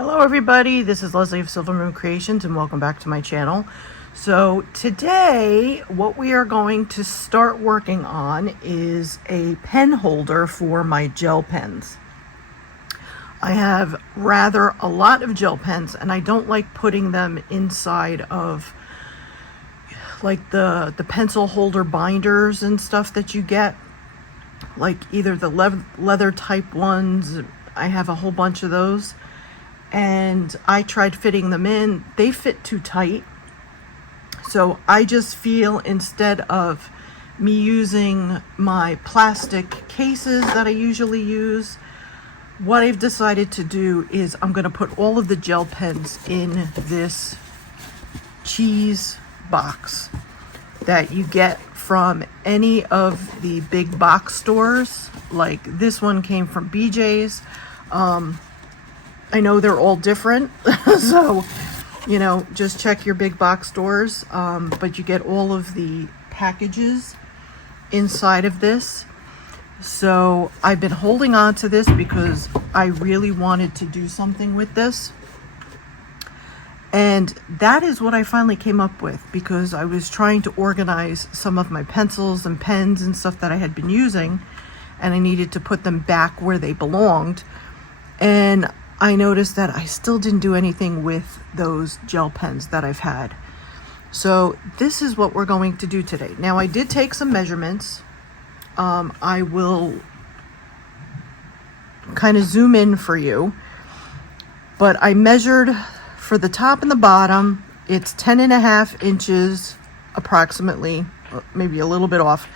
Hello everybody, this is Leslie of Silver Moon Creations and welcome back to my channel. So today what we are going to start working on is a pen holder for my gel pens. I have rather a lot of gel pens and I don't like putting them inside of like the pencil holder binders and stuff that you get, like either the leather type ones. I have a whole bunch of those. And I tried fitting them in. They fit too tight. So I just feel instead of me using my plastic cases that I usually use, what I've decided to do is I'm going to put all of the gel pens in this cheese box that you get from any of the big box stores. Like this one came from BJ's. I know they're all different, so, you know, just check your big box stores, but you get all of the packages inside of this. So I've been holding on to this because I really wanted to do something with this. And that is what I finally came up with, because I was trying to organize some of my pencils and pens and stuff that I had been using, and I needed to put them back where they belonged. And I noticed that I still didn't do anything with those gel pens that I've had. So this is what we're going to do today. Now I did take some measurements. I will kind of zoom in for you, but I measured for the top and the bottom. It's 10.5 inches approximately, maybe a little bit off,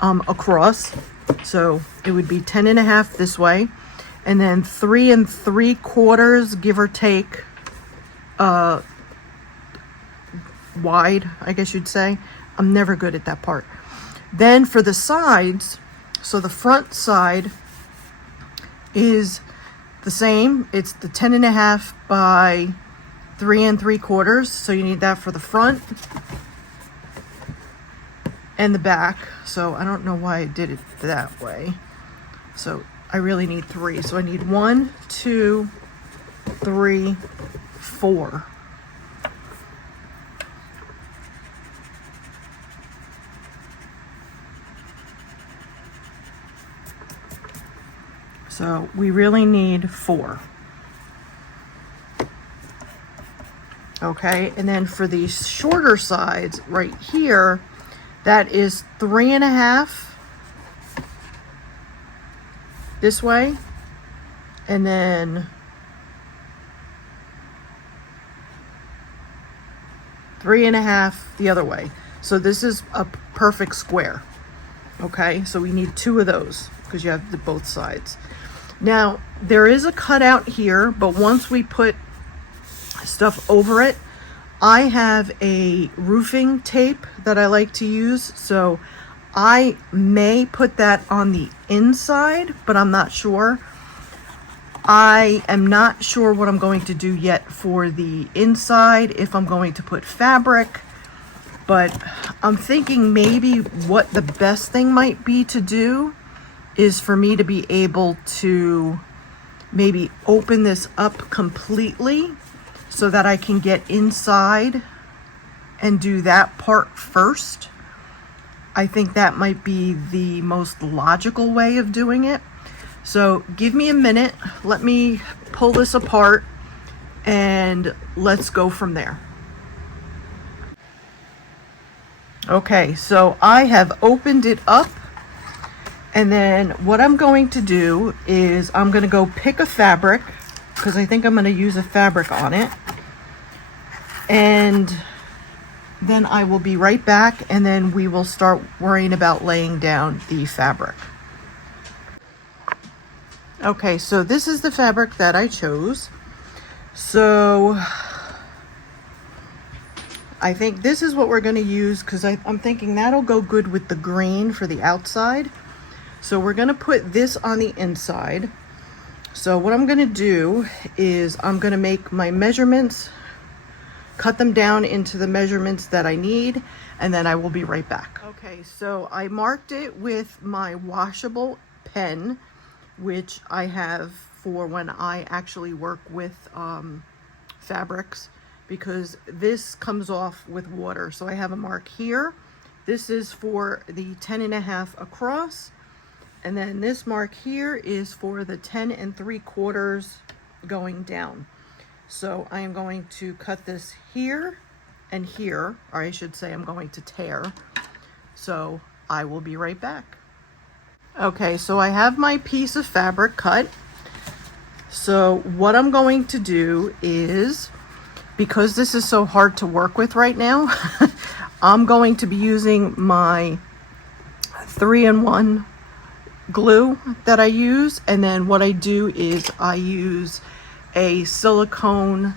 across. So it would be 10.5 this way. And then 3 3/4, give or take, wide, I guess you'd say. I'm never good at that part. Then for the sides, so the front side is the same. It's the 10.5 by 3 3/4. So you need that for the front and the back. So I don't know why I did it that way. So I really need 3. So I need 1, 2, 3, 4. So we really need 4. Okay, and then for these shorter sides right here, that is 3.5 this way, and then 3.5 the other way. So this is a perfect square. Okay, so we need 2 of those because you have both sides. Now there is a cutout here, but once we put stuff over it, I have a roofing tape that I like to use, so I may put that on the inside, but I'm not sure. I am not sure what I'm going to do yet for the inside, if I'm going to put fabric, but I'm thinking maybe what the best thing might be to do is for me to be able to maybe open this up completely so that I can get inside and do that part first. I think that might be the most logical way of doing it. So give me a minute. Let me pull this apart and let's go from there. Okay, so I have opened it up, and then what I'm going to do is I'm going to go pick a fabric, because I think I'm going to use a fabric on it. And then I will be right back, and then we will start worrying about laying down the fabric. Okay, so this is the fabric that I chose. So I think this is what we're going to use, because I'm thinking that'll go good with the green for the outside. So we're going to put this on the inside. So what I'm going to do is I'm going to make my measurements, cut them down into the measurements that I need, and then I will be right back. Okay, so I marked it with my washable pen, which I have for when I actually work with fabrics, because this comes off with water. So I have a mark here. This is for the 10.5 across. And then this mark here is for the 10 3/4 going down. So I am going to cut this here and here, or I should say I'm going to tear. So I will be right back. Okay, so I have my piece of fabric cut. So what I'm going to do is, because this is so hard to work with right now, I'm going to be using my 3-in-1 glue that I use. And then what I do is I use a silicone,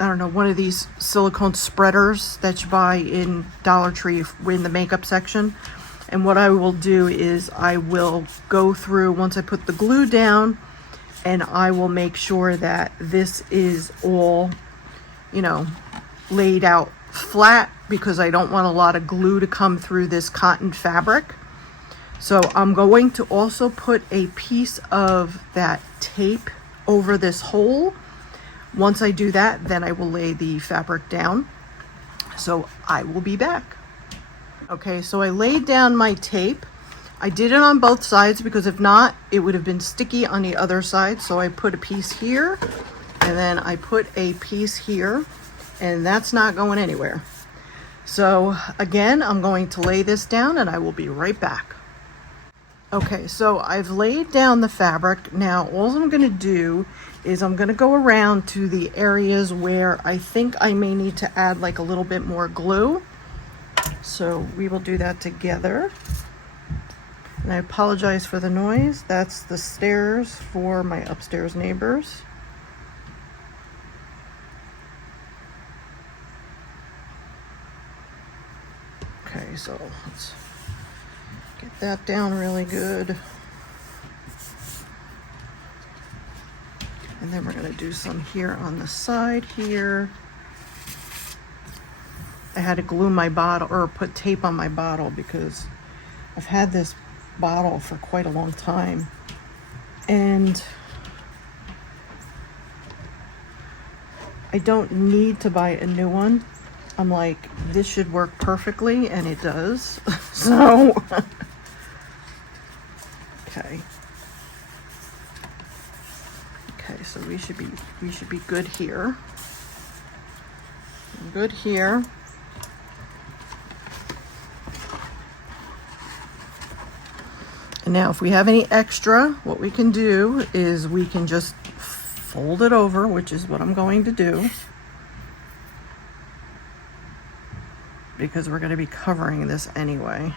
I don't know, one of these silicone spreaders that you buy in Dollar Tree in the makeup section. And what I will do is I will go through, once I put the glue down, and I will make sure that this is all, you know, laid out flat, because I don't want a lot of glue to come through this cotton fabric. So I'm going to also put a piece of that tape over this hole. Once I do that, then I will lay the fabric down. So I will be back. Okay, so I laid down my tape. I did it on both sides because if not, it would have been sticky on the other side. So I put a piece here, and then I put a piece here, and that's not going anywhere. So again, I'm going to lay this down and I will be right back. Okay, so I've laid down the fabric. Now all I'm going to do is I'm going to go around to the areas where I think I may need to add like a little bit more glue. So we will do that together. And I apologize for the noise. That's the stairs for my upstairs neighbors. Okay, so let's get that down really good. And then we're going to do some here on the side here. I had to glue my bottle, or put tape on my bottle, because I've had this bottle for quite a long time. And I don't need to buy a new one. I'm like, this should work perfectly, and it does. So, okay. Okay, so we should be good here. Good here. And now if we have any extra, what we can do is we can just fold it over, which is what I'm going to do, because we're going to be covering this anyway.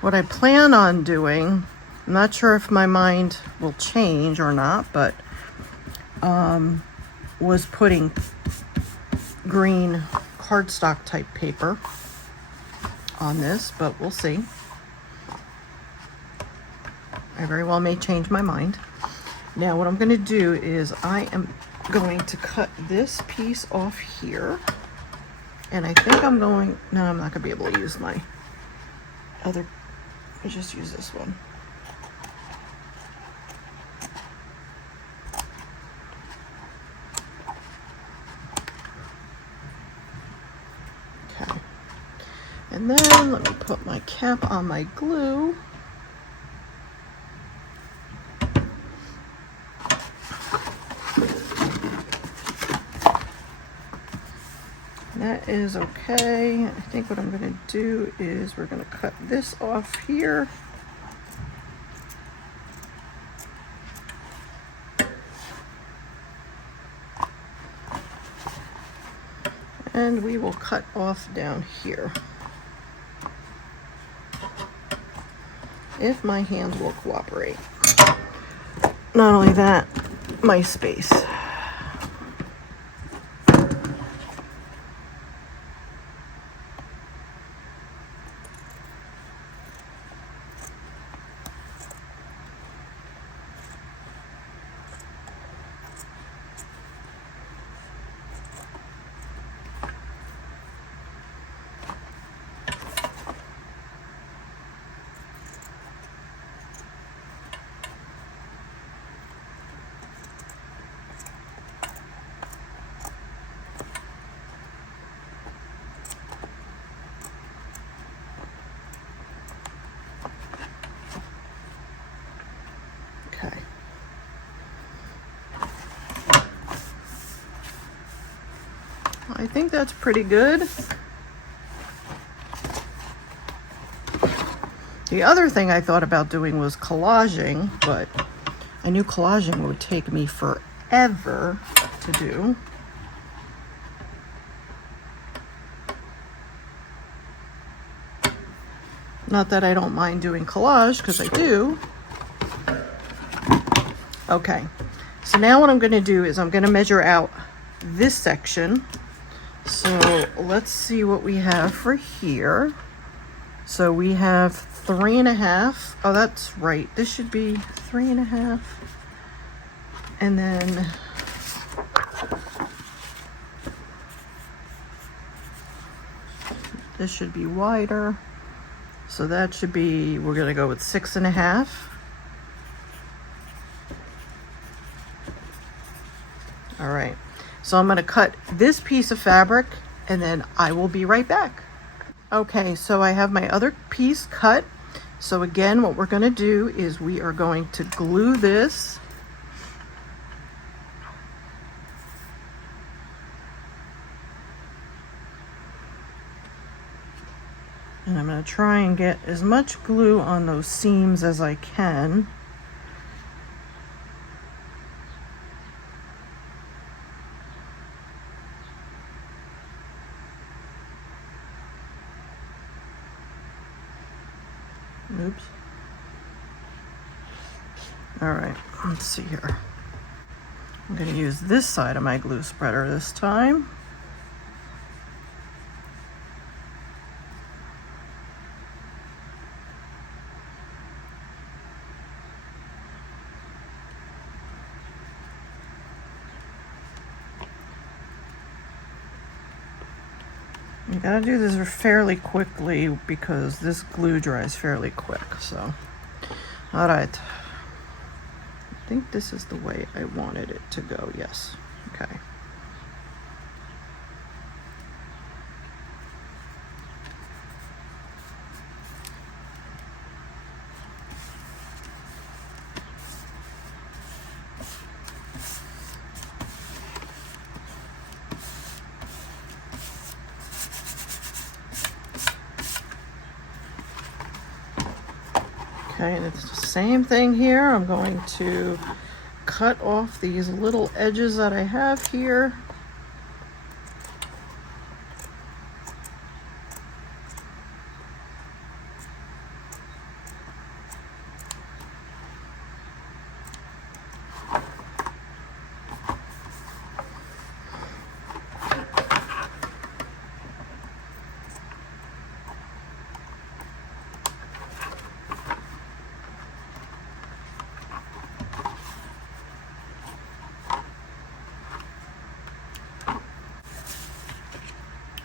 What I plan on doing, I'm not sure if my mind will change or not, but was putting green cardstock type paper on this, but we'll see. I very well may change my mind. Now what I'm going to do is I am going to cut this piece off here, and I think I'm going, no, I'm not going to be able to use my other, I just use this one. Okay. And then let me put my cap on my glue. That is okay. I think what I'm going to do is we're going to cut this off here. And we will cut off down here. If my hands will cooperate. Not only that, my space. I think that's pretty good. The other thing I thought about doing was collaging, but I knew collaging would take me forever to do. Not that I don't mind doing collage, because I do. Okay, so now what I'm going to do is I'm going to measure out this section. So let's see what we have for here. So we have 3.5. Oh, that's right. This should be 3.5. And then this should be wider. So that should be, we're going to go with 6.5. All right. So I'm going to cut this piece of fabric and then I will be right back. Okay, so I have my other piece cut. So again, what we're going to do is we are going to glue this. And I'm going to try and get as much glue on those seams as I can. Oops. All right, let's see here. I'm going to use this side of my glue spreader this time. You gotta do this fairly quickly because this glue dries fairly quick, so. All right. I think this is the way I wanted it to go, yes. Okay. Okay, and it's the same thing here. I'm going to cut off these little edges that I have here.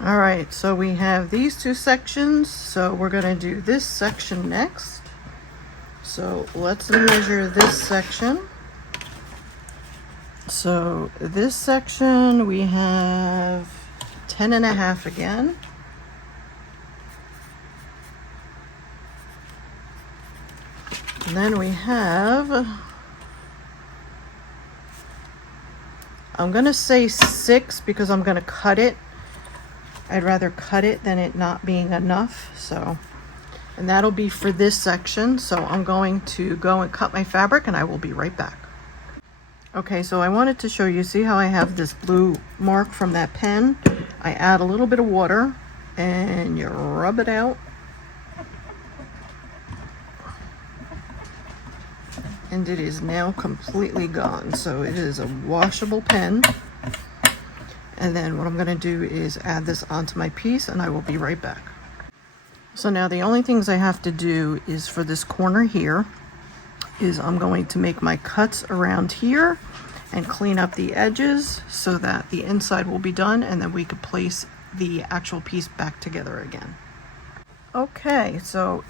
All right, so we have these two sections, so we're going to do this section next. So let's measure this section. So this section we have 10.5 again. And then we have, I'm going to say 6 because I'm going to cut it. I'd rather cut it than it not being enough. So, and that'll be for this section. So I'm going to go and cut my fabric and I will be right back. Okay, so I wanted to show you, see how I have this blue mark from that pen? I add a little bit of water and you rub it out. And it is now completely gone. So it is a washable pen. And then what I'm going to do is add this onto my piece and I will be right back. So now the only things I have to do is for this corner here is I'm going to make my cuts around here and clean up the edges so that the inside will be done and then we could place the actual piece back together again. Okay, so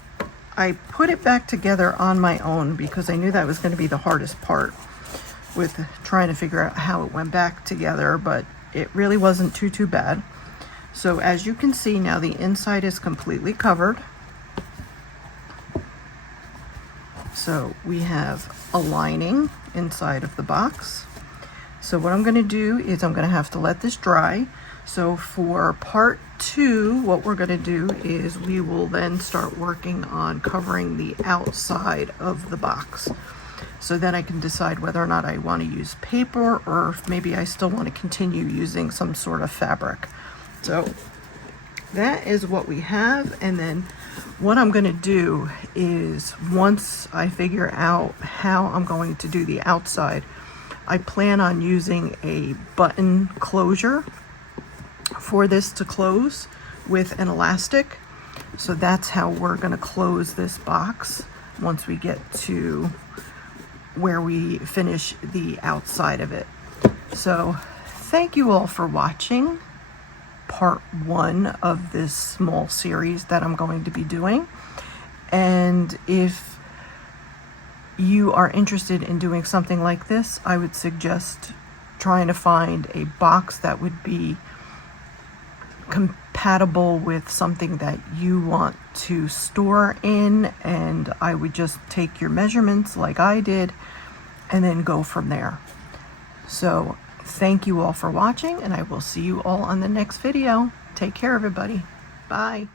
I put it back together on my own because I knew that was going to be the hardest part with trying to figure out how it went back together, but it really wasn't too bad. So as you can see now, the inside is completely covered. So we have a lining inside of the box. So what I'm going to do is I'm going to have to let this dry. So for part 2, what we're going to do is we will then start working on covering the outside of the box. So then I can decide whether or not I want to use paper, or if maybe I still want to continue using some sort of fabric. So that is what we have. And then what I'm going to do is, once I figure out how I'm going to do the outside, I plan on using a button closure for this to close with an elastic. So that's how we're going to close this box once we get to where we finish the outside of it. So thank you all for watching part 1 of this small series that I'm going to be doing. And if you are interested in doing something like this, I would suggest trying to find a box that would be compatible with something that you want to store in, and I would just take your measurements like I did and then go from there. So thank you all for watching, and I will see you all on the next video. Take care, everybody. Bye.